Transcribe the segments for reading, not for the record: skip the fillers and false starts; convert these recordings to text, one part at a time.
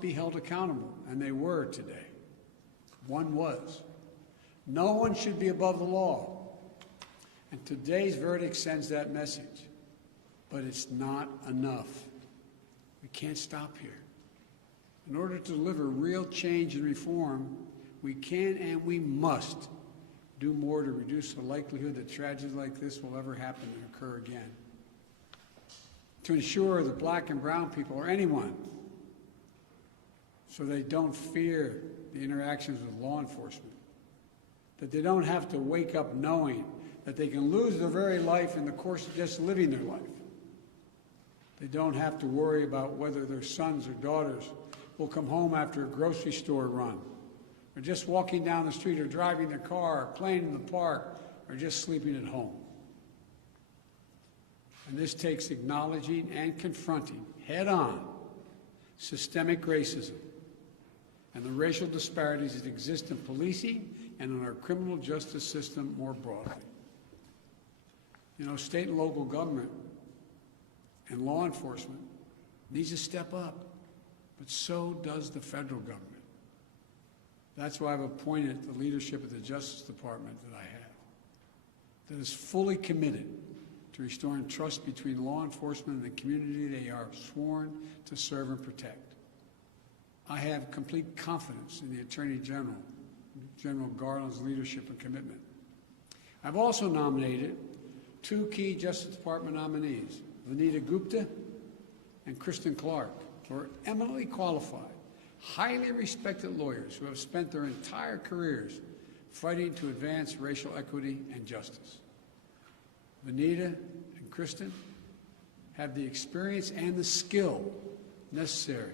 must be held accountable, and they were today. One was. No one should be above the law. And today's verdict sends that message. But it's not enough. We can't stop here. In order to deliver real change and reform, we can and we must do more to reduce the likelihood that tragedies like this will ever happen and occur again. To ensure that black and brown people, or anyone, so they don't fear the interactions with law enforcement, that they don't have to wake up knowing that they can lose their very life in the course of just living their life. They don't have to worry about whether their sons or daughters will come home after a grocery store run, or just walking down the street, or driving their car, or playing in the park, or just sleeping at home. And this takes acknowledging and confronting head-on systemic racism and the racial disparities that exist in policing and in our criminal justice system more broadly. You know, state and local government and law enforcement needs to step up, but so does the federal government. That's why I've appointed the leadership of the Justice Department that I have, that is fully committed to restoring trust between law enforcement and the community they are sworn to serve and protect. I have complete confidence in the Attorney General, General Garland's leadership and commitment. I've also nominated two key Justice Department nominees, Vanita Gupta and Kristen Clark, who are eminently qualified, highly respected lawyers who have spent their entire careers fighting to advance racial equity and justice. Vanita and Kristen have the experience and the skill necessary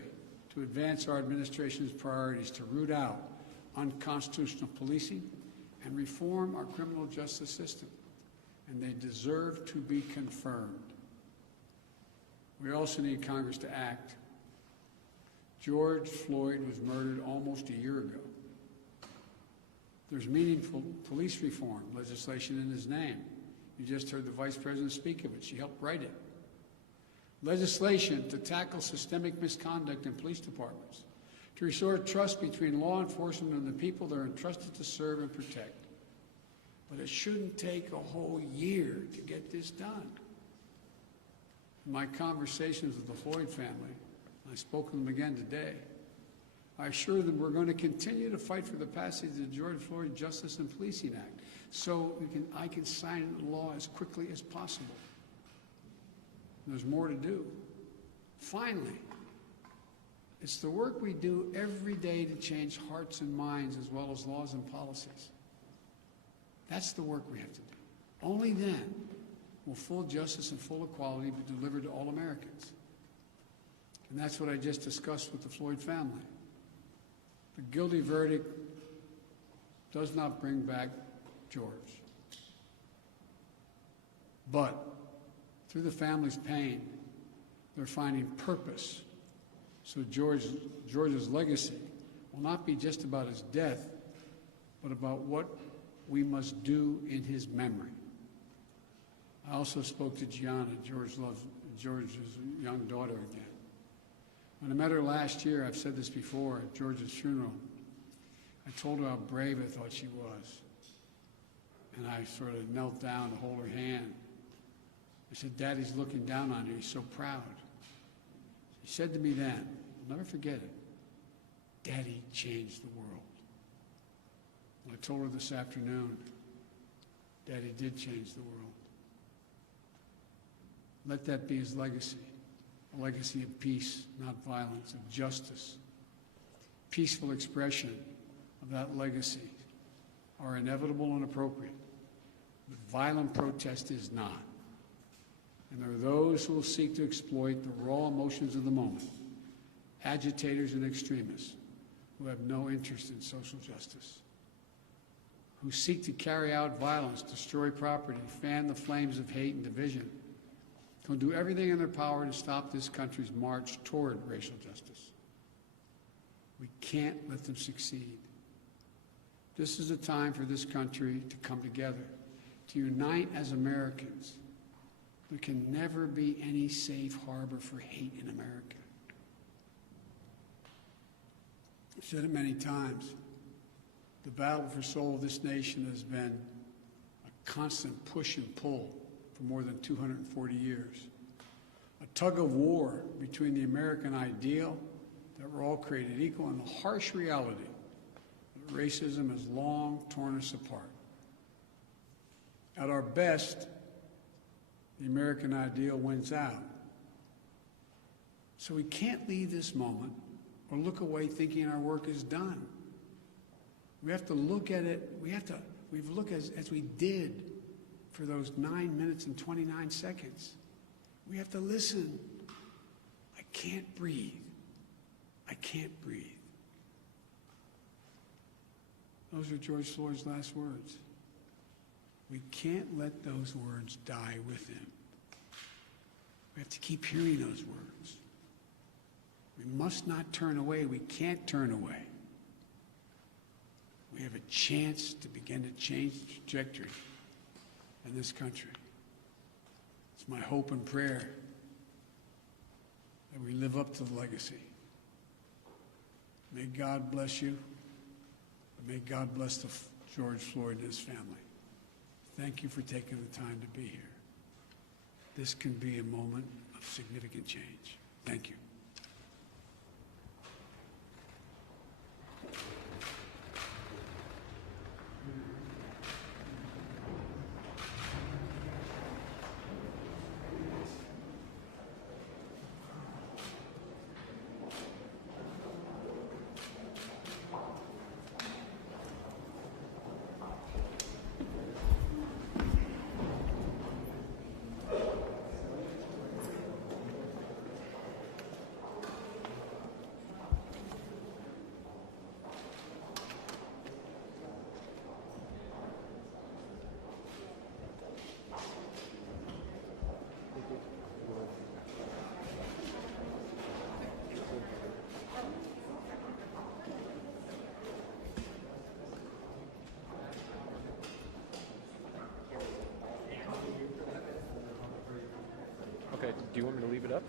to advance our administration's priorities to root out unconstitutional policing and reform our criminal justice system, and they deserve to be confirmed. We also need Congress to act. George Floyd was murdered almost a year ago. There's meaningful police reform legislation in his name. You just heard the Vice President speak of it. She helped write it. Legislation to tackle systemic misconduct in police departments, to restore trust between law enforcement and the people they're entrusted to serve and protect. But it shouldn't take a whole year to get this done. In my conversations with the Floyd family, I spoke to them again today, I assure them we're going to continue to fight for the passage of the George Floyd Justice and Policing Act so I can sign it into law as quickly as possible. There's more to do. Finally, it's the work we do every day to change hearts and minds as well as laws and policies. That's the work we have to do. Only then will full justice and full equality be delivered to all Americans. And that's what I just discussed with the Floyd family. The guilty verdict does not bring back George. But through the family's pain, they're finding purpose. So George's legacy will not be just about his death, but about what we must do in his memory. I also spoke to Gianna, George's young daughter, again. When I met her last year, I've said this before, at George's funeral, I told her how brave I thought she was. And I sort of knelt down to hold her hand. I said, Daddy's looking down on you, he's so proud. She said to me then, I'll never forget it, Daddy changed the world. And I told her this afternoon, Daddy did change the world. Let that be his legacy, a legacy of peace, not violence, of justice. Peaceful expression of that legacy are inevitable and appropriate, but violent protest is not. And there are those who will seek to exploit the raw emotions of the moment, agitators and extremists who have no interest in social justice, who seek to carry out violence, destroy property, fan the flames of hate and division, who do everything in their power to stop this country's march toward racial justice. We can't let them succeed. This is a time for this country to come together, to unite as Americans. There can never be any safe harbor for hate in America. I've said it many times. The battle for soul of this nation has been a constant push and pull for more than 240 years. A tug of war between the American ideal that we're all created equal and the harsh reality that racism has long torn us apart. At our best, the American ideal wins out. So we can't leave this moment or look away thinking our work is done. We have to look at it, we've looked as we did for those 9 minutes and 29 seconds. We have to listen. I can't breathe. I can't breathe. Those are George Floyd's last words. We can't let those words die with him. We have to keep hearing those words. We must not turn away. We can't turn away. We have a chance to begin to change the trajectory in this country. It's my hope and prayer that we live up to the legacy. May God bless you. And may God bless George Floyd and his family. Thank you for taking the time to be here. This can be a moment of significant change. Thank you. Okay, do you want me to leave it up?